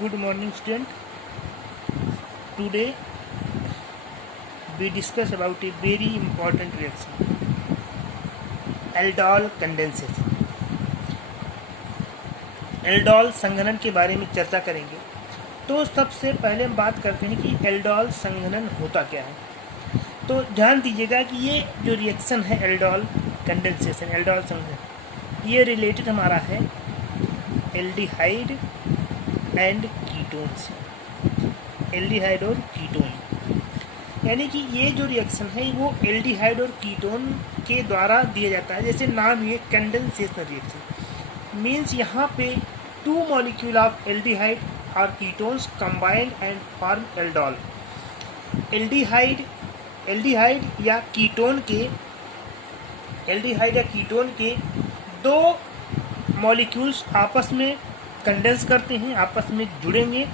Good morning, student. Today we discuss about a very important reaction, aldol condensation. Aldol संघनन के बारे में चर्चा करेंगे। तो सबसे पहले हम बात करते हैं कि एल्डोल संघनन होता क्या है। तो ध्यान दीजिएगा कि ये जो रिएक्शन है एल्डोल कंडेंसेशन, एल्डोल संघनन, ये रिलेटेड हमारा है एल्डिहाइड एंड कीटोन से, एल्डिहाइड और कीटोन। यानी कि ये जो रिएक्शन है वो एल्डिहाइड और कीटोन के द्वारा दिया जाता है। जैसे नाम ये कंडेंसेशन रिएक्शन मीन्स यहाँ पे टू मॉलिक्यूल ऑफ एल्डिहाइड और ketones combined and form aldol. Aldehyde या कीटोन के दो मॉलिक्यूल्स आपस में कंडेंस करते हैं, आपस में जुड़ेंगे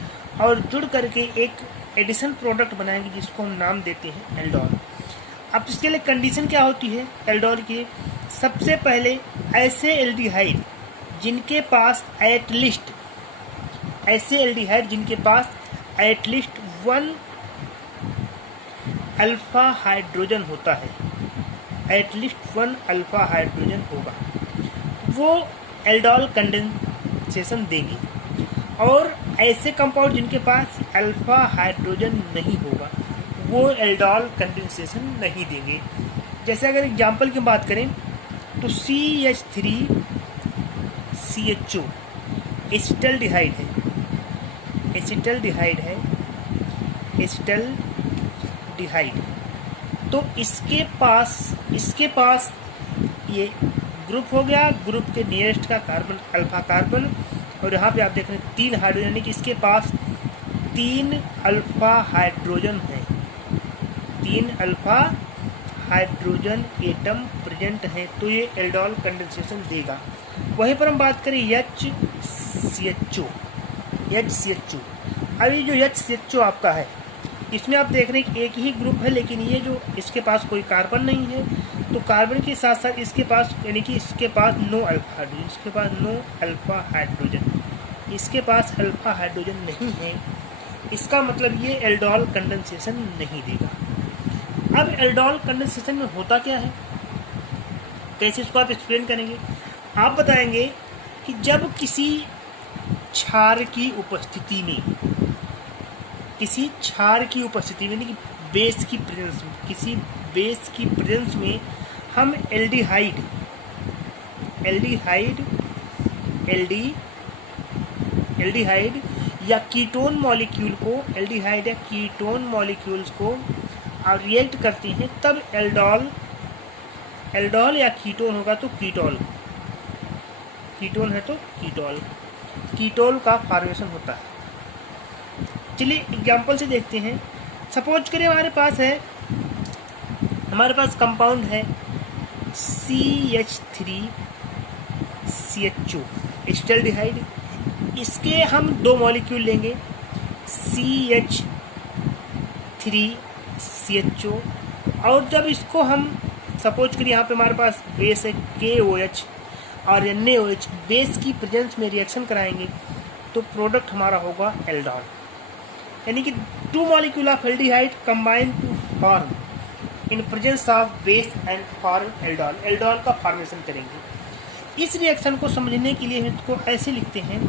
और जुड़ करके एक एडिशन प्रोडक्ट बनाएंगे जिसको हम नाम देते हैं एल्डोल। अब इसके लिए कंडीशन क्या होती है एल्डोल की? सबसे पहले ऐसे एल्डिहाइड जिनके पास एटलीस्ट वन अल्फा हाइड्रोजन होता है, एटलीस्ट वन अल्फा हाइड्रोजन होगा, वो एल्डोल कंडेंसेशन देगी। और ऐसे कंपाउंड जिनके पास अल्फा हाइड्रोजन नहीं होगा वो एल्डोल कंडेंसेशन नहीं देंगे। जैसे अगर एग्जांपल की बात करें तो CH3 CHO एसिटल्डिहाइड है, तो इसके पास ये ग्रुप हो गया, ग्रुप के नियरेस्ट का कार्बन अल्फा कार्बन, और यहाँ पे आप देख रहे हैं 3 हाइड्रोजन, यानी कि इसके पास 3 अल्फा हाइड्रोजन है, 3 अल्फा हाइड्रोजन एटम प्रेजेंट है, तो ये एल्डोल कंडेंसेशन देगा। वहीं पर हम बात करें HCHO। अब ये जो HCHO आपका है इसमें आप देख रहे हैं कि एक ही ग्रुप है, लेकिन ये जो इसके पास कोई कार्बन नहीं है, तो कार्बन के साथ साथ इसके पास यानी कि इसके पास नो अल्फा हाइड्रोजन नहीं है। इसका मतलब ये एल्डोल कंडेंसेशन नहीं देगा। अब एल्डोल कंडेंसेशन में होता क्या है, कैसे इसको आप एक्सप्लेन करेंगे? आप बताएंगे कि जब किसी क्षार की उपस्थिति में यानी कि बेस की प्रेजेंस में हम एल्डिहाइड या कीटोन मॉलिक्यूल्स को रिएक्ट करते हैं, तब एल्डोल या कीटोन होगा तो कीटोल का फॉर्मेशन होता है। चलिए एग्जांपल से देखते हैं। सपोज करिए हमारे पास कंपाउंड है CH3 CHO एसिटल्डिहाइड। इसके हम 2 मॉलिक्यूल लेंगे CH3 CHO, और जब इसको हम सपोज करिए यहाँ पे हमारे पास बेस है KOH और NaOH, बेस की प्रेजेंस में रिएक्शन कराएंगे तो प्रोडक्ट हमारा होगा एल्डोल। यानी कि 2 molecule of aldehyde combine to form in presence of base and form aldol का फॉर्मेशन करेंगे। इस रिएक्शन को समझने के लिए हम इसको ऐसे लिखते हैं।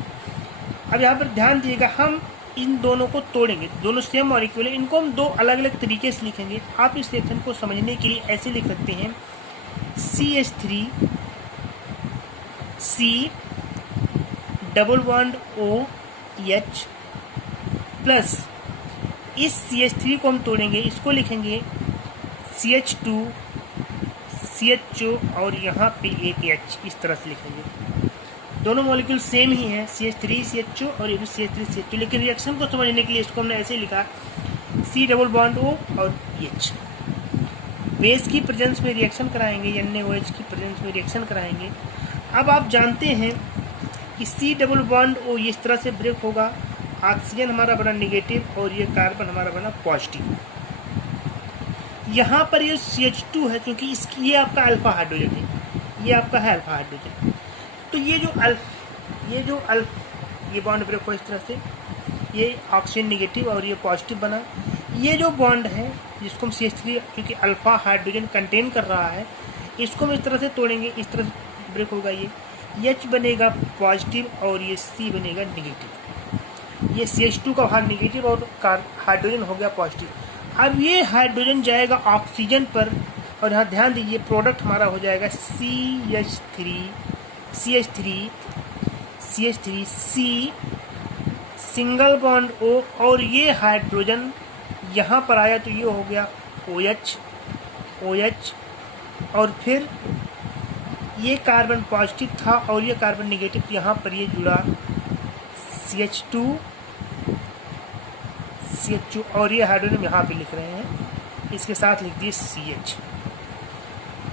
अब यहाँ पर ध्यान दिएगा, हम इन दोनों को तोड़ेंगे, दोनों सेम मॉलिक्यूल है, इनको हम 2 अलग अलग तरीके से लिखेंगे। आप इस रिएक्शन को समझने के लिए ऐसे लिख सकते हैं CH3 C double bond OH plus इस CH3 को हम तोड़ेंगे, इसको लिखेंगे CH2 CHO और यहाँ पे एक H, इस तरह से लिखेंगे। दोनों मॉलिक्यूल सेम ही हैं, CH3 CHO और ये भी CH3 CHO, लेकिन रिएक्शन को समझने के लिए इसको हमने ऐसे लिखा C डबल बॉन्ड O और H। बेस की प्रेजेंस में रिएक्शन कराएंगे, NaOH की प्रेजेंस में रिएक्शन कराएंगे। अब आप जानते हैं कि C डबल बॉन्ड O इस तरह से ब्रेक होगा, ऑक्सीजन हमारा बना नेगेटिव और ये कार्बन हमारा बना पॉजिटिव। यहाँ पर ये CH2 है, क्योंकि ये आपका अल्फा हाइड्रोजन है, ये आपका है अल्फा हाइड्रोजन। तो ये बॉन्ड ब्रेक हो इस तरह से, ये ऑक्सीजन नेगेटिव और ये पॉजिटिव बना। ये जो बॉन्ड है जिसको हम CH3 क्योंकि अल्फा हाइड्रोजन कंटेन कर रहा है, इसको हम इस तरह से तोड़ेंगे, इस तरह से ब्रेक होगा। ये H बनेगा पॉजिटिव और ये C बनेगा नेगेटिव। ये CH2 का भाग नेगेटिव और हाइड्रोजन हो गया पॉजिटिव। अब ये हाइड्रोजन जाएगा ऑक्सीजन पर और यहाँ ध्यान दीजिए प्रोडक्ट हमारा हो जाएगा CH3 C single bond O और ये हाइड्रोजन यहाँ पर आया तो ये हो गया OH और फिर ये कार्बन पॉजिटिव था और ये कार्बन नेगेटिव, तो यहाँ पर ये जुड़ा CH2 और ये हाइड्रोजन यहाँ पे लिख रहे हैं, इसके साथ लिख दिए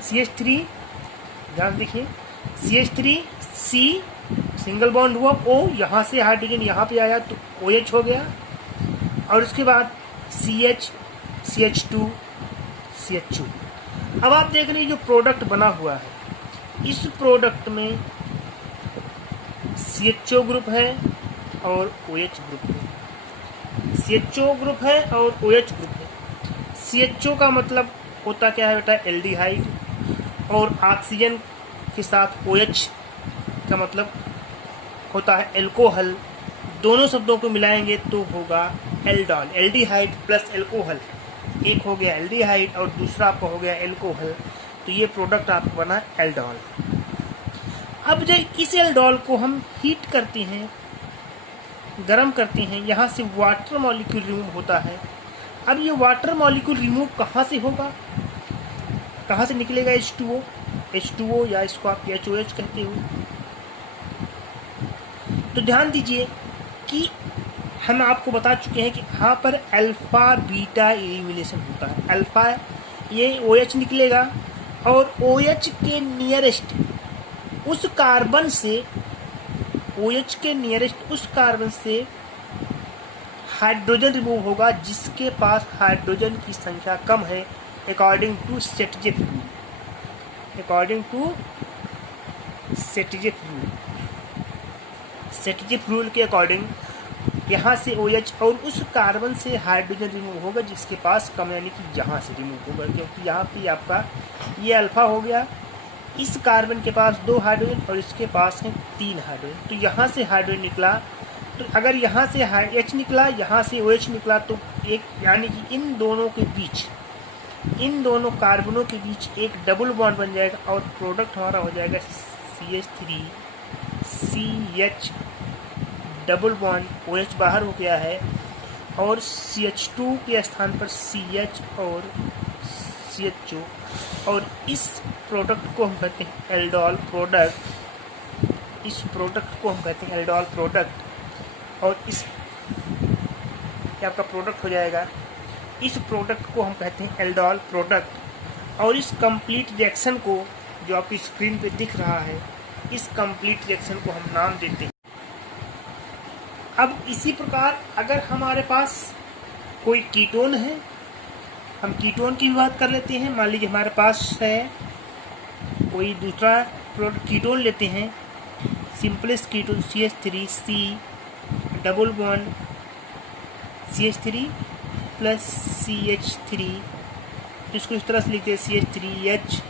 CH3 ध्यान देखिए CH3 C सिंगल बॉन्ड हुआ O, यहाँ से हाइड्रोजन यहाँ पे आया तो OH हो गया और उसके बाद CH2 अब आप देख रहे हैं जो प्रोडक्ट बना हुआ है, इस प्रोडक्ट में CHO ग्रुप है और OH ग्रुप है। CHO ग्रुप है और OH ग्रुप है। CHO का मतलब होता क्या है बेटा, एल्डिहाइड, और ऑक्सीजन के साथ OH का मतलब होता है एल्कोहल। दोनों शब्दों को मिलाएंगे तो होगा एल्डॉल, एल्डिहाइड प्लस एल्कोहल। एक हो गया एल्डिहाइड और दूसरा आपका हो गया एल्कोहल, तो ये प्रोडक्ट आपको बना एल्डॉल। अब जब इस एल्डॉल को हम हीट करते हैं, गर्म करते हैं, यहाँ से वाटर मॉलिक्यूल रिमूव होता है। अब ये वाटर मॉलिक्यूल रिमूव कहाँ से होगा, कहाँ से निकलेगा, H2O या इसको आप HOH कहते हो। तो ध्यान दीजिए कि हम आपको बता चुके हैं कि यहाँ पर अल्फा बीटा एलिमिनेशन होता है। अल्फा ये OH निकलेगा और OH के नियरेस्ट उस कार्बन से हाइड्रोजन रिमूव होगा जिसके पास हाइड्रोजन की संख्या कम है, अकॉर्डिंग टू सेटजिफ रूल के अकॉर्डिंग यहाँ से OH और उस कार्बन से हाइड्रोजन रिमूव होगा जिसके पास कम, यानी कि यहाँ से रिमूव होगा, क्योंकि यहाँ पे आपका ये अल्फा हो गया, इस कार्बन के पास 2 हाइड्रोजन और इसके पास है 3 हाइड्रोजन, तो यहाँ से हाइड्रोजन निकला। तो अगर यहाँ से H निकला, यहाँ से OH निकला, तो एक यानी कि इन दोनों के बीच, इन दोनों कार्बनों के बीच एक डबल बॉन्ड बन जाएगा और प्रोडक्ट हमारा हो जाएगा CH3 CH double bond, OH बाहर हो गया है और CH2 के स्थान पर CH और CHO, और इस प्रोडक्ट को हम कहते हैं एल्डॉल प्रोडक्ट। इस प्रोडक्ट को हम कहते हैं एल्डॉल प्रोडक्ट और इस क्या आपका प्रोडक्ट हो जाएगा, इस प्रोडक्ट को हम कहते हैं एल्डॉल प्रोडक्ट। और इस कंप्लीट रिएक्शन को जो आपकी स्क्रीन पे दिख रहा है, इस कंप्लीट रिएक्शन को हम नाम देते हैं। अब इसी प्रकार अगर हमारे पास कोई कीटोन है, हम कीटोन की भी बात कर लेते हैं। मान लीजिए हमारे पास है कोई दूसरा कीटोन लेते हैं, simplest ketone CH3 C double bond CH3 plus CH3, जिसको इस तरह से लिखते हैं CH3H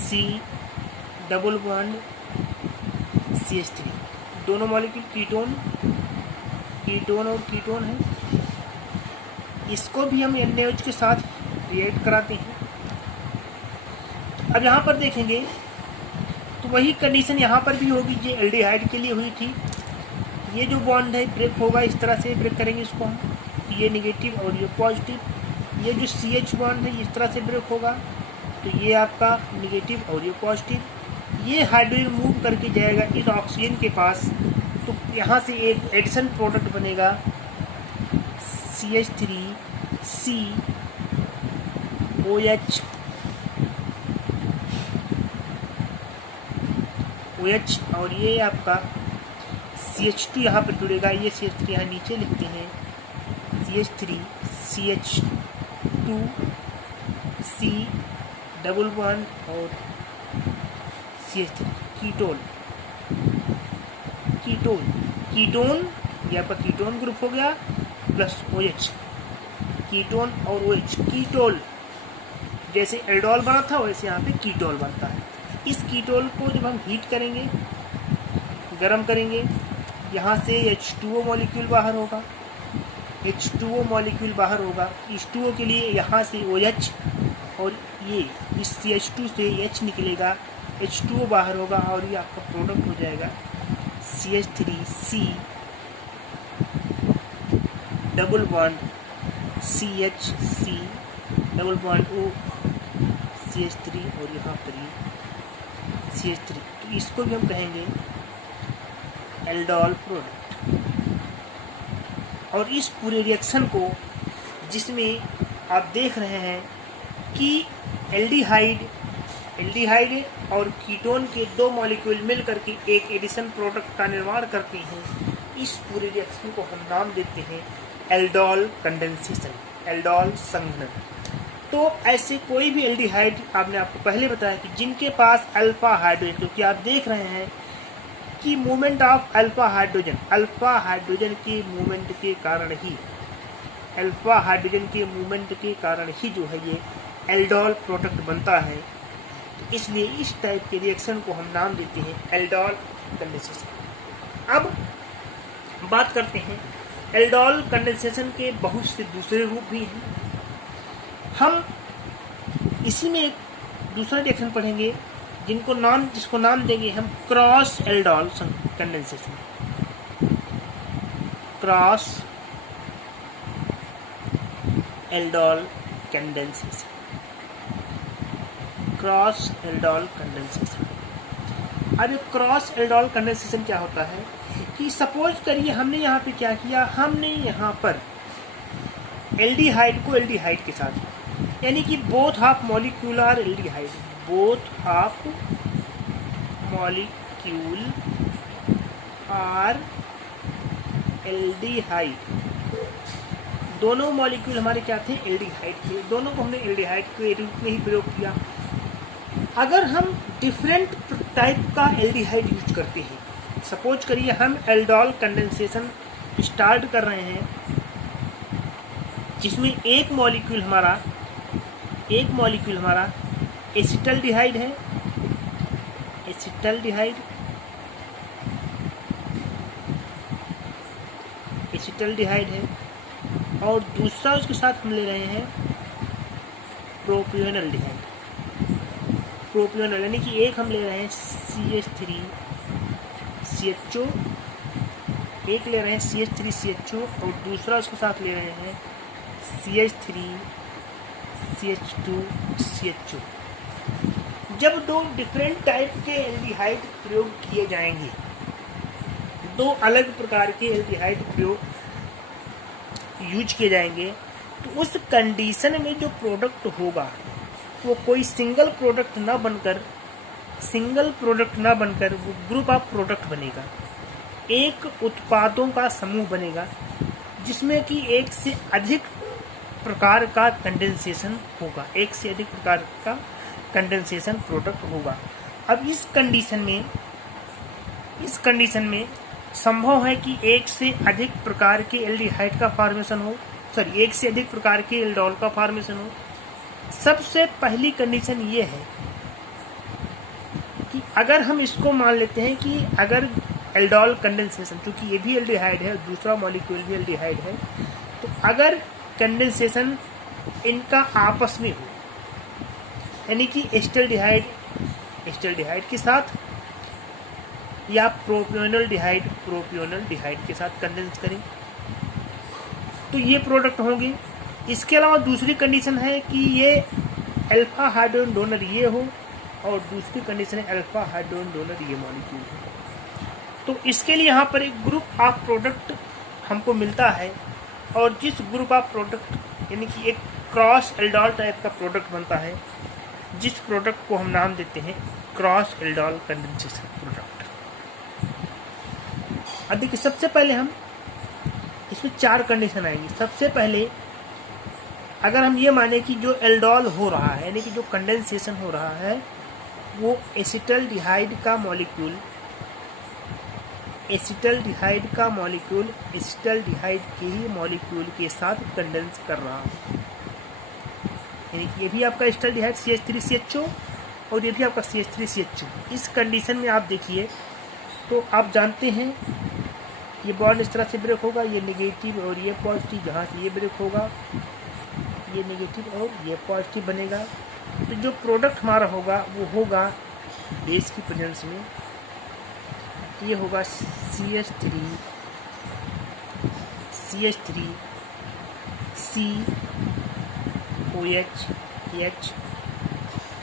C double bond CH3। दोनों मॉलिक्यूल कीटोन और कीटोन है, इसको भी हम NaOH के साथ रिएक्ट कराते हैं। अब यहाँ पर देखेंगे तो वही कंडीशन यहाँ पर भी होगी जो एल्डिहाइड के लिए हुई थी। ये जो बॉन्ड है ब्रेक होगा, इस तरह से ब्रेक करेंगे इसको हम, ये नेगेटिव और ये पॉजिटिव। ये जो CH बॉन्ड है इस तरह से ब्रेक होगा, तो ये आपका नेगेटिव और ये पॉजिटिव। ये हाइड्रोजन मूव करके जाएगा इस ऑक्सीजन के पास, तो यहाँ से एक एडिशन प्रोडक्ट बनेगा CH3 C OH और ये आपका CH2 यहाँ पर जुड़ेगा। ये CH3 यहाँ नीचे लिखते हैं CH3 CH2 C double bond और CH3 कीटोन ये आपका कीटोन ग्रुप हो गया प्लस OH, कीटोन और OH, कीटोल। जैसे एल्डोल बना था वैसे यहाँ पे कीटोल बनता है। इस कीटोल को जब हम हीट करेंगे, गर्म करेंगे, यहाँ से H2O मॉलिक्यूल बाहर होगा, H2O मॉलिक्यूल बाहर होगा। H2O के लिए यहाँ से OH और ये इस CH2 से H निकलेगा, H2O बाहर होगा और ये आपका प्रोडक्ट हो जाएगा CH3C double bond CHC double bond O CH3 और यहाँ पर ये CH3। तो इसको भी हम कहेंगे एल्डोल प्रोडक्ट। और इस पूरे रिएक्शन को जिसमें आप देख रहे हैं कि एल्डिहाइड और कीटोन के दो मॉलिक्यूल मिल करके एक एडिशन प्रोडक्ट का निर्माण करते हैं, इस पूरे रिएक्शन को हम नाम देते हैं एल्डोल कंडेंसेशन, एल्डोल संघनन। तो ऐसे कोई भी एल्डिहाइड, आपने आपको पहले बताया कि जिनके पास अल्फा हाइड्रोजन, क्योंकि आप देख रहे हैं कि मूवमेंट ऑफ अल्फा हाइड्रोजन के मूवमेंट के कारण ही, अल्फा हाइड्रोजन के मूवमेंट के कारण ही जो है ये एल्डोल प्रोडक्ट बनता है। तो इसलिए इस टाइप के रिएक्शन को हम नाम देते हैं एल्डोल कंडेंसेशन। अब बात करते हैं एल्डोल कंडेंसेशन के बहुत से दूसरे रूप भी हैं। हम इसी में एक दूसरा रिएक्शन पढ़ेंगे जिसको नाम देंगे हम cross aldol condensation. Cross aldol condensation, cross aldol condensation. अब ये क्रॉस एल्डोल कंडेंसेशन क्या होता है कि सपोज करिए हमने यहाँ पे क्या किया, हमने यहाँ पर एल्डिहाइड को एल्डिहाइड के साथ, यानी कि both half molecule are aldehyde, both half molecule are aldehyde, दोनों मॉलिक्यूल हमारे क्या थे, एल्डिहाइड थे। दोनों को हमने एल्डिहाइड के रूप में ही प्रयोग किया। अगर हम डिफरेंट टाइप का एल्डिहाइड यूज करते हैं, सपोज करिए हम एल्डोल कंडेंसेशन स्टार्ट कर रहे हैं जिसमें एक मॉलिक्यूल हमारा एसिटल्डिहाइड है, एसिटल्डिहाइड है, और दूसरा उसके साथ हम ले रहे हैं प्रोपियोनल्डिहाइड, यानी कि एक हम ले रहे हैं CH3CHO, एक ले रहे हैं CH3CHO और दूसरा उसके साथ ले रहे हैं CH3CH2CHO। जब दो डिफरेंट टाइप के एल्डिहाइड प्रयोग किए जाएंगे, दो अलग प्रकार के एल्डिहाइड प्रयोग यूज किए जाएंगे, तो उस कंडीशन में जो प्रोडक्ट होगा वो कोई सिंगल प्रोडक्ट ना बनकर वो ग्रुप ऑफ प्रोडक्ट बनेगा, एक उत्पादों का समूह बनेगा जिसमें कि एक से अधिक प्रकार का कंडेंसेशन होगा, एक से अधिक प्रकार का कंडेंसेशन प्रोडक्ट होगा। अब इस कंडीशन में संभव है कि एक से अधिक प्रकार के एल्डिहाइड का फॉर्मेशन हो, एक से अधिक प्रकार के एल्डोल का फॉर्मेशन हो। सबसे पहली कंडीशन ये है कि अगर हम इसको मान लेते हैं कि अगर एल्डोल कंडेंसेशन, क्योंकि ये भी एल्डिहाइड है दूसरा मॉलिक्यूल भी एल्डिहाइड है, तो अगर कंडेंसेशन इनका आपस में हो, यानी कि एसिटल्डिहाइड के साथ या प्रोपियोनल्डिहाइड के साथ कंडेंस करें, तो ये प्रोडक्ट होंगे। इसके अलावा दूसरी कंडीशन है कि ये अल्फा हाइड्रोजन डोनर ये हो और दूसरी कंडीशन है अल्फा हाइड्रोजन डोनर ये मॉलिक्यूल हो। तो इसके लिए यहाँ पर एक ग्रुप ऑफ प्रोडक्ट हमको मिलता है, और जिस ग्रुप ऑफ प्रोडक्ट यानी कि एक क्रॉस एल्डोल टाइप का प्रोडक्ट बनता है, जिस प्रोडक्ट को हम नाम देते हैं क्रॉस एल्डोल कंडेंसेशन प्रोडक्ट। अब देखिए, सबसे पहले हम इसमें 4 कंडीशन आएंगी। सबसे पहले अगर हम ये माने कि जो एल्डोल हो रहा है, यानी कि जो कंडेंसेशन हो रहा है, वो एसिटल्डिहाइड का मॉलिक्यूल एसिटल्डिहाइड का मॉलिक्यूल एसिटल्डिहाइड के ही मॉलिक्यूल के साथ कंडेंस कर रहा हो। यानी कि ये भी आपका एसिटल्डिहाइड CH3CHO और ये भी आपका CH3CHO। इस कंडीशन में आप देखिए तो आप जानते हैं ये बॉन्ड इस तरह से ब्रेक होगा, ये नेगेटिव और ये पॉजिटिव, जहाँ से ये ब्रेक होगा ये नेगेटिव और ये पॉजिटिव बनेगा। तो जो प्रोडक्ट हमारा होगा वो होगा बेस की प्रेजेंस में, ये होगा CH3 COH H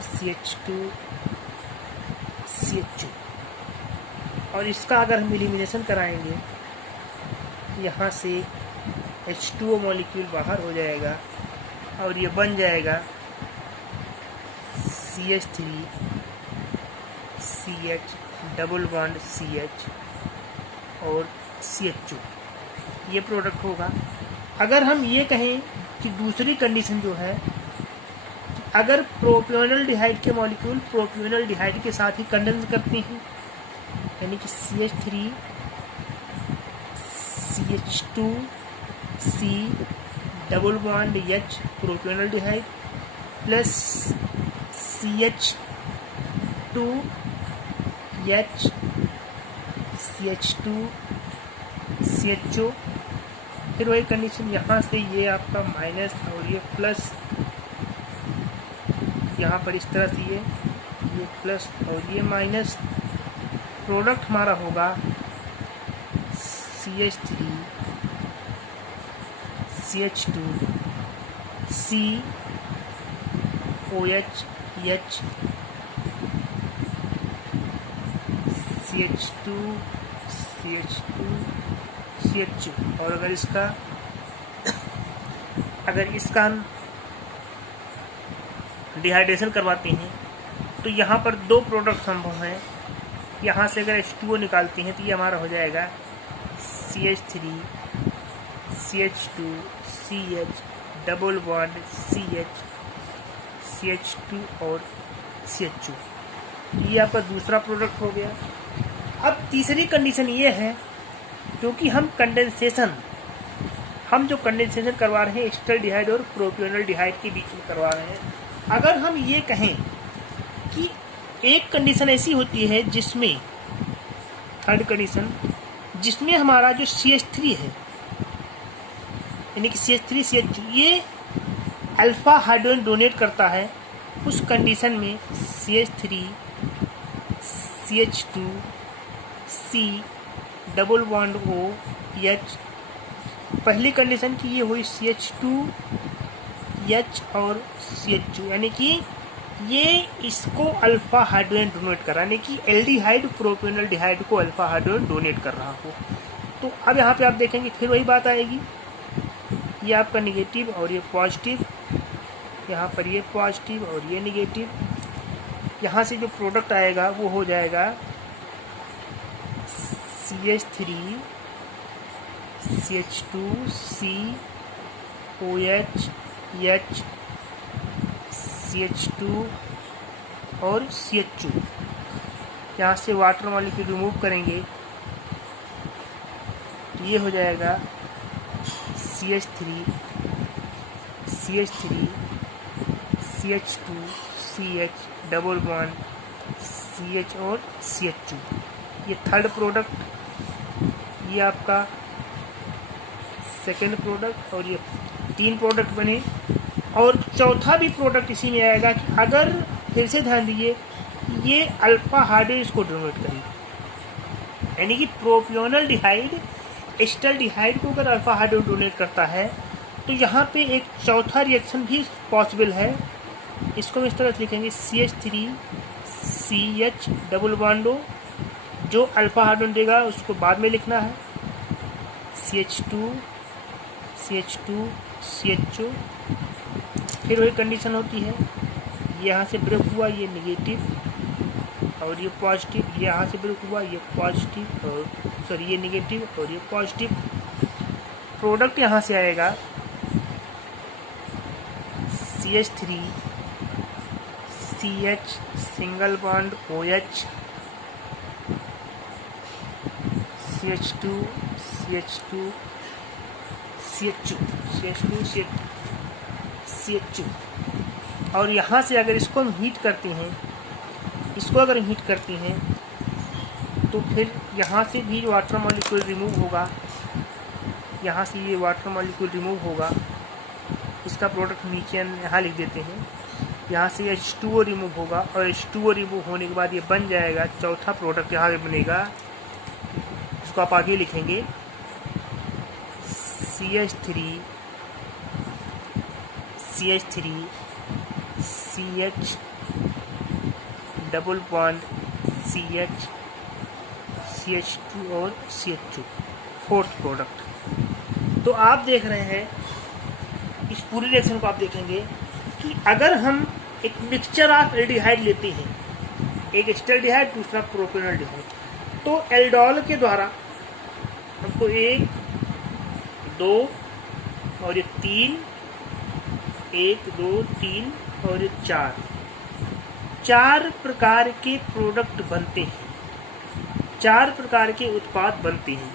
CH2 CH2। और इसका अगर हम एलिमिनेशन कराएंगे यहाँ से H2O मॉलिक्यूल बाहर हो जाएगा और ये बन जाएगा CH3 CH double bond CH और CH2, ये प्रोडक्ट होगा। अगर हम ये कहें कि दूसरी कंडीशन जो है, अगर प्रोपियोनल्डिहाइड के मॉलिक्यूल प्रोपियोनल्डिहाइड के साथ ही कंडेंस करते हैं, यानी कि CH3 CH2 C double bond H propionaldehyde plus CH2 H CH2 CHO, फिर वही कंडीशन यहाँ से ये आपका माइनस और ये प्लस, यहाँ पर इस तरह से ये प्लस और ये माइनस। प्रोडक्ट हमारा होगा CH3 CH2 C OH H CH2 CH2 और अगर इसका हम डिहाइड्रेशन करवाते हैं तो यहाँ पर दो प्रोडक्ट संभव हैं। यहाँ से अगर H2O निकालते हैं तो ये हमारा हो जाएगा CH3 CH2 CH double bond CH CH2 और CH2, ये आपका दूसरा प्रोडक्ट हो गया। अब तीसरी कंडीशन ये है, क्योंकि हम जो कंडेंसेशन करवा रहे हैं एसिटल्डिहाइड और प्रोपियोनल्डिहाइड के बीच में करवा रहे हैं, अगर हम ये कहें कि एक कंडीशन ऐसी होती है जिसमें, थर्ड कंडीशन, जिसमें हमारा जो CH3 है यानी कि CH3 CH2 ये अल्फा हाइड्रोजन डोनेट करता है, उस कंडीशन में CH3 CH2 C double bond O H, पहली कंडीशन की ये हुई CH2 H और CH2, यानी कि ये इसको अल्फा हाइड्रोजन डोनेट कर रहा है, यानी कि एल्डिहाइड प्रोपियोनल्डिहाइड को अल्फा हाइड्रोजन डोनेट कर रहा हो। तो अब यहाँ पे आप देखेंगे फिर वही बात आएगी, ये आपका निगेटिव और ये पॉजिटिव, यहाँ पर ये पॉजिटिव और ये निगेटिव। यहाँ से जो प्रोडक्ट आएगा वो हो जाएगा CH3 CH2 C OH H CH2 और CH2। यहाँ से वाटर मॉलिक्यूल रिमूव करेंगे, ये हो जाएगा CH3 CH2 CH double bond CH और CH2, ये थर्ड प्रोडक्ट, ये आपका सेकेंड प्रोडक्ट, और ये तीन प्रोडक्ट बने। और चौथा भी प्रोडक्ट इसी में आएगा कि अगर, फिर से ध्यान दीजिए, ये अल्फा हाइड्रोजन इसको डोनेट करेगी, यानी कि प्रोपियोनल्डिहाइड एसिटल्डिहाइड को अगर अल्फा हाइड्रोजन डोनेट करता है तो यहाँ पे एक चौथा रिएक्शन भी पॉसिबल है। इसको हम इस तरह से लिखेंगे CH3 CH double bond O, जो अल्फा हाइड्रोजन देगा उसको बाद में लिखना है, CH2 CHO, फिर वही कंडीशन होती है, यहाँ से ब्रेक हुआ ये निगेटिव और ये पॉजिटिव, यहाँ से ब्रेक हुआ ये पॉजिटिव और सॉरी ये निगेटिव और ये पॉजिटिव। प्रोडक्ट यहाँ से आएगा CH3 CH single bond OH CH2 CH2 CH2 CH2 और यहाँ से अगर इसको हम हीट करते हैं, इसको अगर हम हीट करते हैं तो फिर यहाँ से भी वाटर मॉलिक्यूल रिमूव होगा, यहाँ से ये वाटर मॉलिक्यूल रिमूव होगा। इसका प्रोडक्ट नीचे यहाँ लिख देते हैं। यहाँ से H2O रिमूव होगा और H2O रिमूव होने के बाद ये बन जाएगा, चौथा प्रोडक्ट यहाँ पे बनेगा, इसको आप आगे लिखेंगे CH3 CH double bond CH CH2 और CH2 फोर्थ प्रोडक्ट। तो आप देख रहे हैं इस पूरी रिएक्शन को आप देखेंगे कि अगर हम एक मिक्सचर ऑफ एल्डिहाइड लेते हैं, एक एस्टल्डिहाइड दूसरा प्रोपेनॉल्डिहाइड, तो एल्डोल के द्वारा हमको 1 2 और ये 3, 1 2 3 और ये 4 प्रकार के प्रोडक्ट बनते हैं, 4 प्रकार के उत्पाद बनते हैं।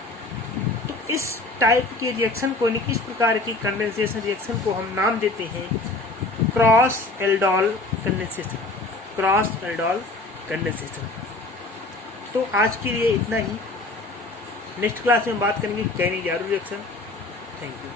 तो इस टाइप के रिएक्शन को, इस प्रकार की कंडेंसेशन रिएक्शन को हम नाम देते हैं cross aldol condensation, cross aldol condensation. तो आज के लिए इतना ही। नेक्स्ट क्लास में बात करेंगे कैनी-जारू रिएक्शन। Thank you.